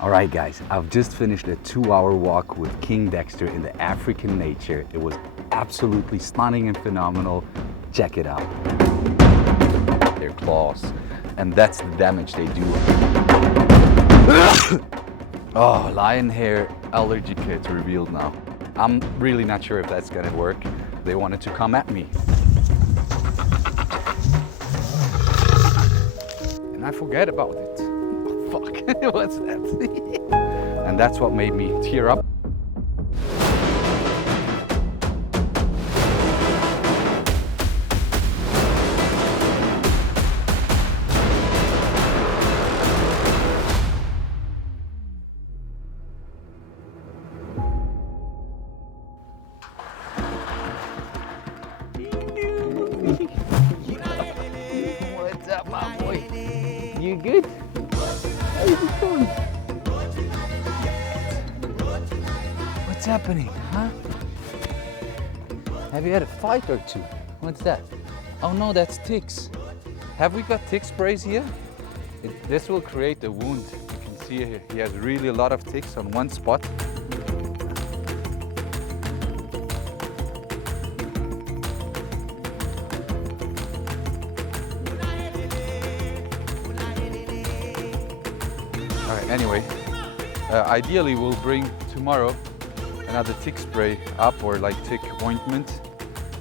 Alright guys, I've just finished a 2-hour walk with King Dexter in the African nature. It was absolutely stunning and phenomenal. Check it out. Their claws, and that's the damage they do. Oh, lion hair allergy kit revealed now. I'm really not sure if that's gonna work. They wanted to come at me. And I forget about it. Fuck, what's that? And that's what made me tear up. What's up, my boy? You good? How you doing? What's happening, huh? Have you had a fight or two? What's that? Oh no, that's ticks. Have we got tick sprays here? This will create a wound. You can see here, he has really a lot of ticks on one spot. Anyway, ideally we'll bring tomorrow another tick spray up or like tick ointment,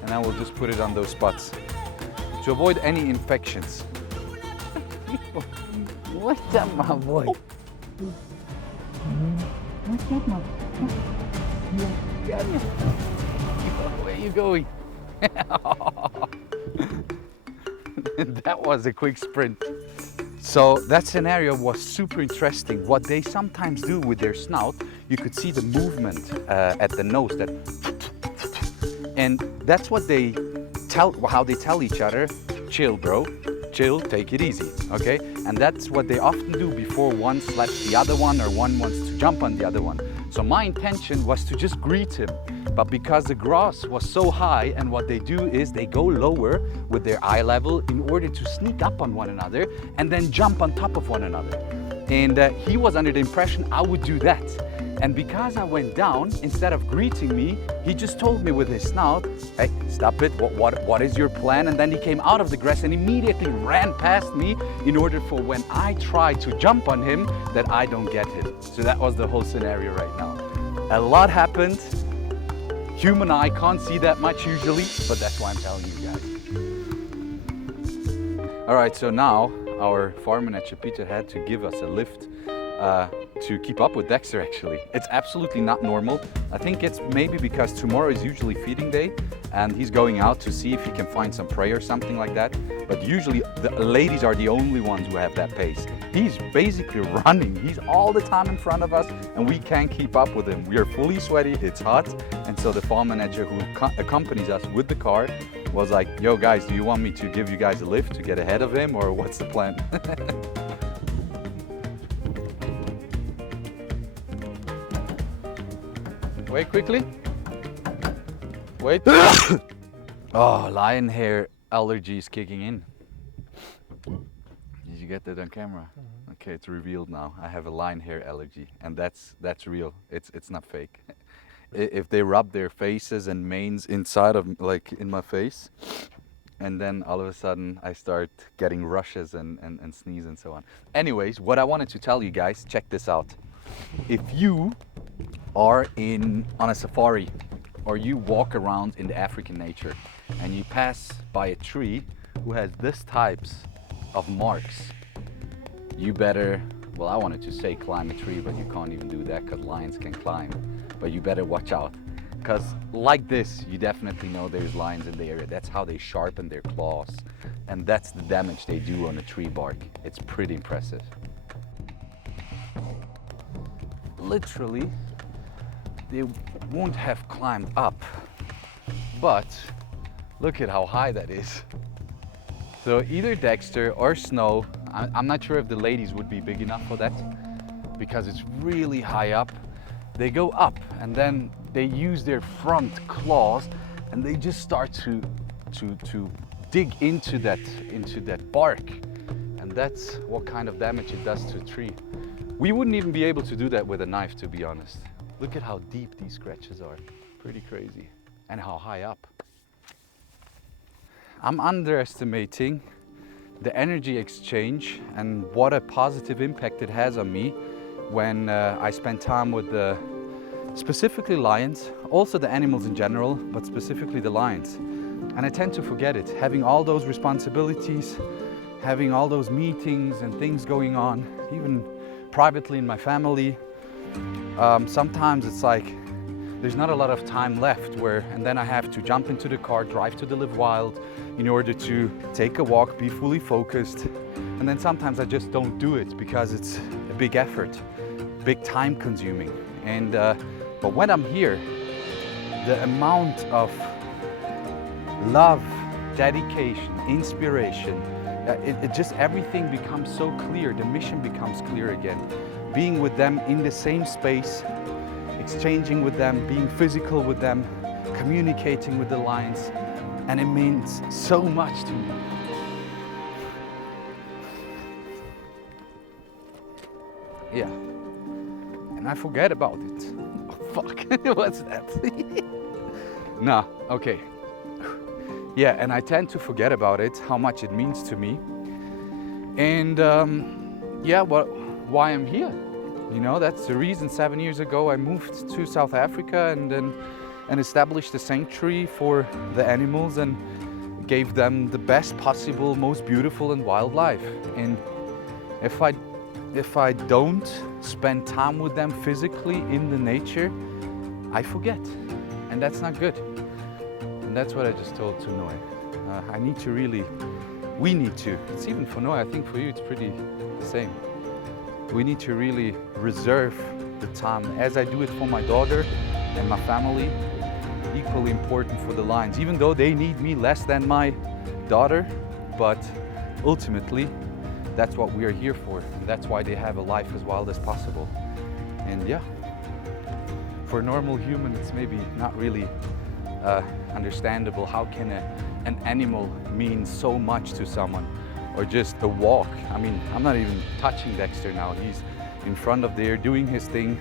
and I will just put it on those spots to avoid any infections. What's up, my boy? What's up, my boy? Where are you going? That was a quick sprint. So that scenario was super interesting. What they sometimes do with their snout, you could see the movement at the nose, and that's what they how they tell each other, chill bro, chill, take it easy, okay? And that's what they often do before one slaps the other one or one wants to jump on the other one. So my intention was to just greet him, but because the grass was so high, and what they do is they go lower with their eye level in order to sneak up on one another and then jump on top of one another. And he was under the impression I would do that. And because I went down, instead of greeting me, he just told me with his snout, hey, stop it, what is your plan? And then he came out of the grass and immediately ran past me in order for when I try to jump on him, that I don't get him. So that was the whole scenario right now. A lot happened. Human eye can't see that much usually, but that's why I'm telling you guys. All right, so now our farm manager Peter had to give us a lift to keep up with Detxer actually. It's absolutely not normal. I think it's maybe because tomorrow is usually feeding day and he's going out to see if he can find some prey or something like that. But usually the ladies are the only ones who have that pace. He's basically running. He's all the time in front of us and we can't keep up with him. We are fully sweaty, it's hot. And so the farm manager who accompanies us with the car was like, yo guys, do you want me to give you guys a lift to get ahead of him, or what's the plan? Wait quickly. Wait. Oh, lion hair allergy is kicking in. Did you get that on camera? Mm-hmm. Okay, it's revealed now. I have a lion hair allergy, and that's real. It's not fake. If they rub their faces and manes inside of, like in my face, and then all of a sudden I start getting rushes and sneeze and so on. Anyways, what I wanted to tell you guys, check this out. If you are on a safari or you walk around in the African nature and you pass by a tree who has this types of marks, you better, well, I wanted to say climb a tree, but you can't even do that because lions can climb. But you better watch out, because like this, you definitely know there's lions in the area. That's how they sharpen their claws, and that's the damage they do on a tree bark. It's pretty impressive. Literally, they won't have climbed up, but look at how high that is. So either Detxer or Snow, I'm not sure if the ladies would be big enough for that, because it's really high up. They go up and then they use their front claws and they just start to dig into that bark, and that's what kind of damage it does to a tree. We wouldn't even be able to do that with a knife, to be honest. Look at how deep these scratches are. Pretty crazy. And how high up. I'm underestimating the energy exchange and what a positive impact it has on me when I spend time with the specifically lions, also the animals in general, but specifically the lions. And I tend to forget it, having all those responsibilities, having all those meetings and things going on, even privately in my family. Sometimes it's like there's not a lot of time left and then I have to jump into the car, drive to the Live Wild in order to take a walk, be fully focused. And then sometimes I just don't do it because it's a big effort, big time consuming. And but when I'm here, the amount of love, dedication, inspiration, it just everything becomes so clear. The mission becomes clear again. Being with them in the same space, exchanging with them, being physical with them, communicating with the lions, and it means so much to me. Yeah, and I forget about it. Oh, fuck, what's that? Nah, okay. Yeah, and I tend to forget about it, how much it means to me. And yeah, why I'm here. You know, that's the reason 7 years ago I moved to South Africa and established a sanctuary for the animals and gave them the best possible, most beautiful and wild life. And if I don't spend time with them physically in the nature, I forget. And that's not good. And that's what I just told to Noe. I need to really, we need to, it's even for Noe, I think for you it's pretty the same. We need to really reserve the time, as I do it for my daughter and my family, equally important for the lions, even though they need me less than my daughter, but ultimately that's what we are here for. That's why they have a life as wild as possible. And yeah, for a normal human it's maybe not really understandable. How can an animal mean so much to someone? Or just a walk. I mean, I'm not even touching Dexter now. He's in front of there doing his thing,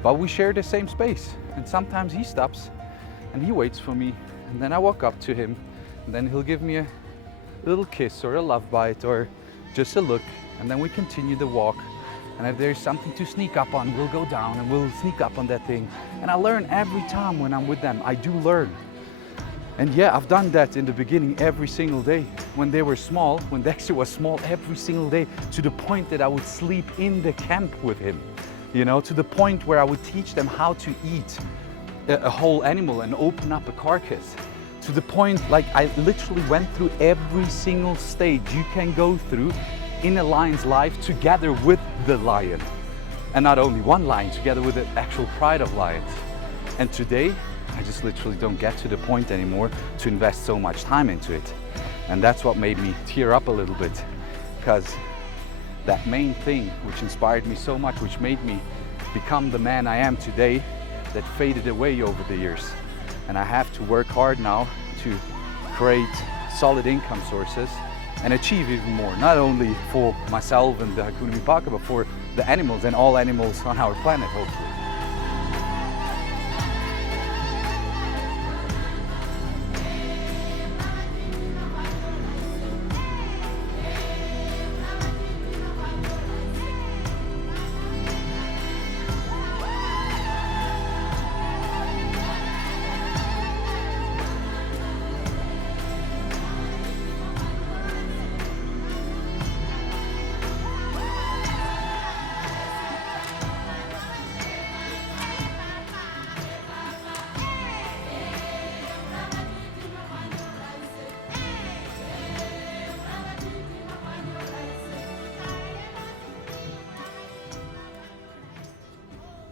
but we share the same space. And sometimes he stops and he waits for me. And then I walk up to him and then he'll give me a little kiss or a love bite or just a look. And then we continue the walk. And if there's something to sneak up on, we'll go down and we'll sneak up on that thing. And I learn every time when I'm with them. I do learn. And yeah, I've done that in the beginning every single day. When they were small, when Dexter was small, every single day, to the point that I would sleep in the camp with him. You know, to the point where I would teach them how to eat a whole animal and open up a carcass. To the point, like I literally went through every single stage you can go through in a lion's life together with the lion. And not only one lion, together with the actual pride of lions. And today, I just literally don't get to the point anymore to invest so much time into it. And that's what made me tear up a little bit, because that main thing which inspired me so much, which made me become the man I am today, that faded away over the years. And I have to work hard now to create solid income sources and achieve even more, not only for myself and the Hakuna Mipaka, but for the animals and all animals on our planet, hopefully.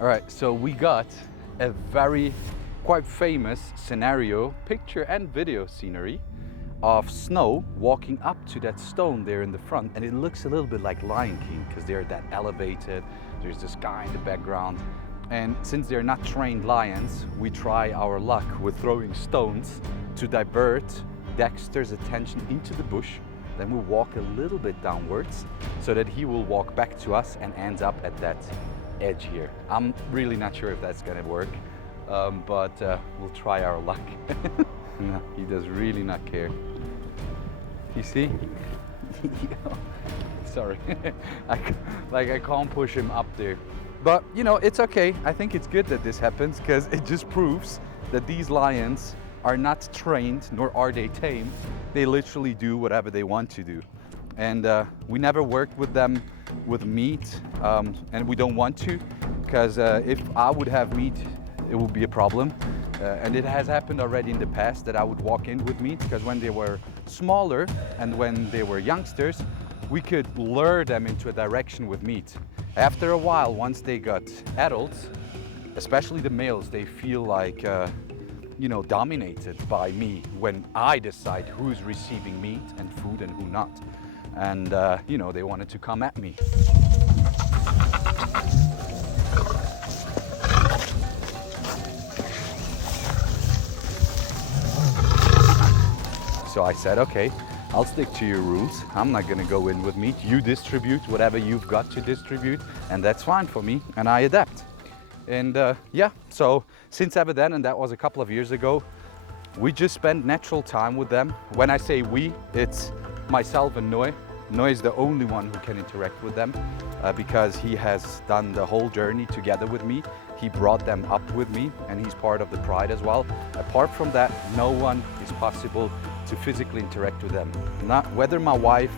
All right, so we got a very quite famous scenario, picture and video scenery of Snow walking up to that stone there in the front, and it looks a little bit like Lion King because they're that elevated, there's the sky in the background. And since they're not trained lions, we try our luck with throwing stones to divert Dexter's attention into the bush then we'll walk a little bit downwards so that he will walk back to us and ends up at that edge here. I'm really not sure if that's gonna work, but we'll try our luck. No, he does really not care. You see? Sorry, I can't push him up there. But you know, it's okay. I think it's good that this happens because it just proves that these lions are not trained, nor are they tamed. They literally do whatever they want to do. And we never worked with them with meat, and we don't want to, because if I would have meat, it would be a problem. And it has happened already in the past that I would walk in with meat, because when they were smaller and when they were youngsters, we could lure them into a direction with meat. After a while, once they got adults, especially the males, they feel like you know, dominated by me when I decide who's receiving meat and food and who not. And you know, they wanted to come at me. So I said, okay, I'll stick to your rules. I'm not gonna go in with meat. You distribute whatever you've got to distribute, and that's fine for me, and I adapt. And yeah, so since ever then, and that was a couple of years ago, we just spend natural time with them. When I say we, it's myself and Noe. Noe is the only one who can interact with them because he has done the whole journey together with me. He brought them up with me, and he's part of the pride as well. Apart from that, no one is possible to physically interact with them. Not whether my wife,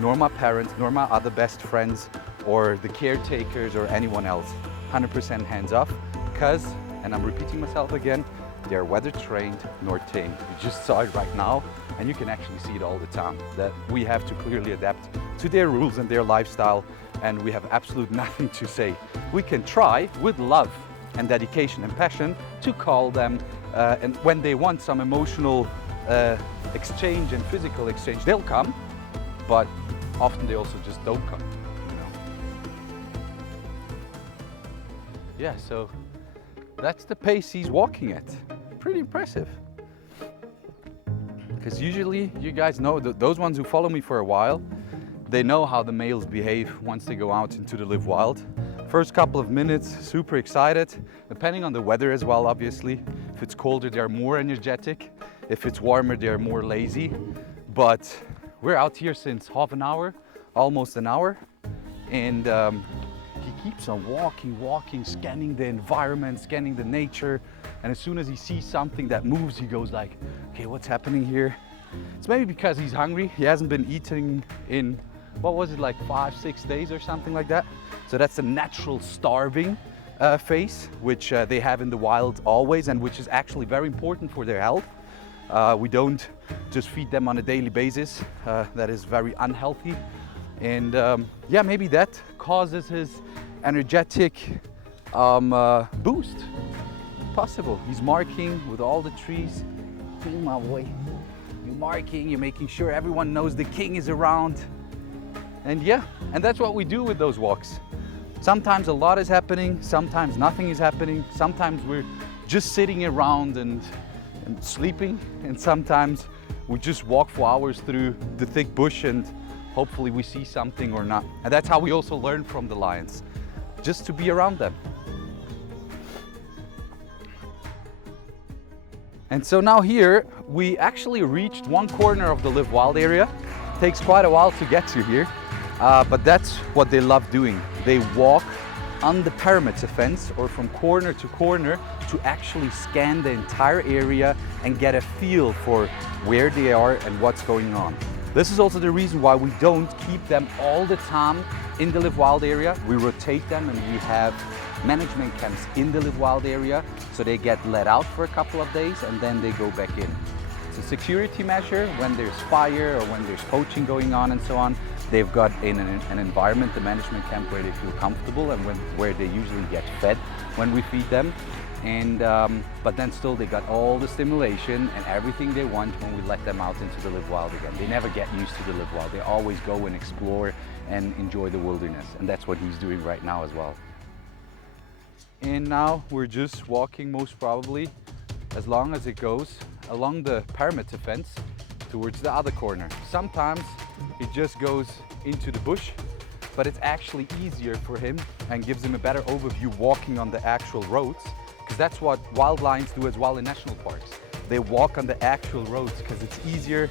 nor my parents, nor my other best friends, or the caretakers, or anyone else. 100% hands off, because, and I'm repeating myself again, they're whether trained nor tamed. You just saw it right now, and you can actually see it all the time, that we have to clearly adapt to their rules and their lifestyle, and we have absolutely nothing to say. We can try with love and dedication and passion to call them, and when they want some emotional exchange and physical exchange, they'll come, but often they also just don't come, you know. Yeah, so that's the pace he's walking at. Pretty impressive. Because usually, you guys know, those ones who follow me for a while, they know how the males behave once they go out into the live wild. First couple of minutes, super excited, depending on the weather as well, obviously. If it's colder, they're more energetic. If it's warmer, they're more lazy. But we're out here since half an hour, almost an hour. And he keeps on walking, scanning the environment, scanning the nature. And as soon as he sees something that moves, he goes like, okay, what's happening here? It's maybe because he's hungry. He hasn't been eating in, what was it, like 5-6 days or something like that. So that's a natural starving phase, which they have in the wild always, and which is actually very important for their health. We don't just feed them on a daily basis. That is very unhealthy. And yeah, maybe that causes his energetic boost. Possible. He's marking with all the trees. My boy. You're marking, you're making sure everyone knows the king is around. And yeah, and that's what we do with those walks. Sometimes a lot is happening, sometimes nothing is happening, sometimes we're just sitting around and sleeping, and sometimes we just walk for hours through the thick bush and hopefully we see something or not. And that's how we also learn from the lions, just to be around them. And so now here, we actually reached one corner of the live wild area. It takes quite a while to get to here, but that's what they love doing. They walk on the perimeter fence or from corner to corner to actually scan the entire area and get a feel for where they are and what's going on. This is also the reason why we don't keep them all the time in the live wild area. We rotate them, and we have management camps in the live wild area, so they get let out for a couple of days and then they go back in. It's a security measure when there's fire or when there's poaching going on and so on. They've got in an environment, the management camp, where they feel comfortable and where they usually get fed when we feed them. And but then still they got all the stimulation and everything they want when we let them out into the live wild again. They never get used to the live wild. They always go and explore and enjoy the wilderness, and that's what he's doing right now as well. And now we're just walking, most probably, as long as it goes, along the perimeter fence towards the other corner. Sometimes he just goes into the bush, but it's actually easier for him and gives him a better overview walking on the actual roads, because that's what wild lions do as well in national parks. They walk on the actual roads because it's easier,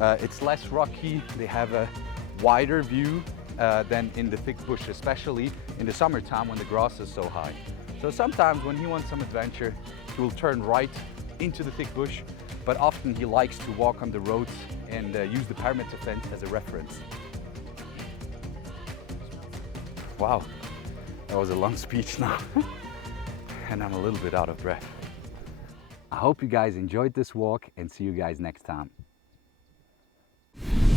it's less rocky, they have a wider view than in the thick bush, especially in the summertime when the grass is so high. So sometimes when he wants some adventure, he will turn right into the thick bush, but often he likes to walk on the roads and use the perimeter fence as a reference. Wow, that was a long speech now. And I'm a little bit out of breath. I hope you guys enjoyed this walk and see you guys next time.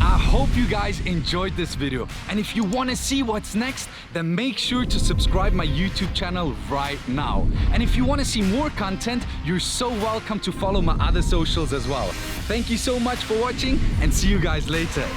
I hope you guys enjoyed this video, and if you want to see what's next, then make sure to subscribe my YouTube channel right now. And if you want to see more content, you're so welcome to follow my other socials as well. Thank you so much for watching, and see you guys later.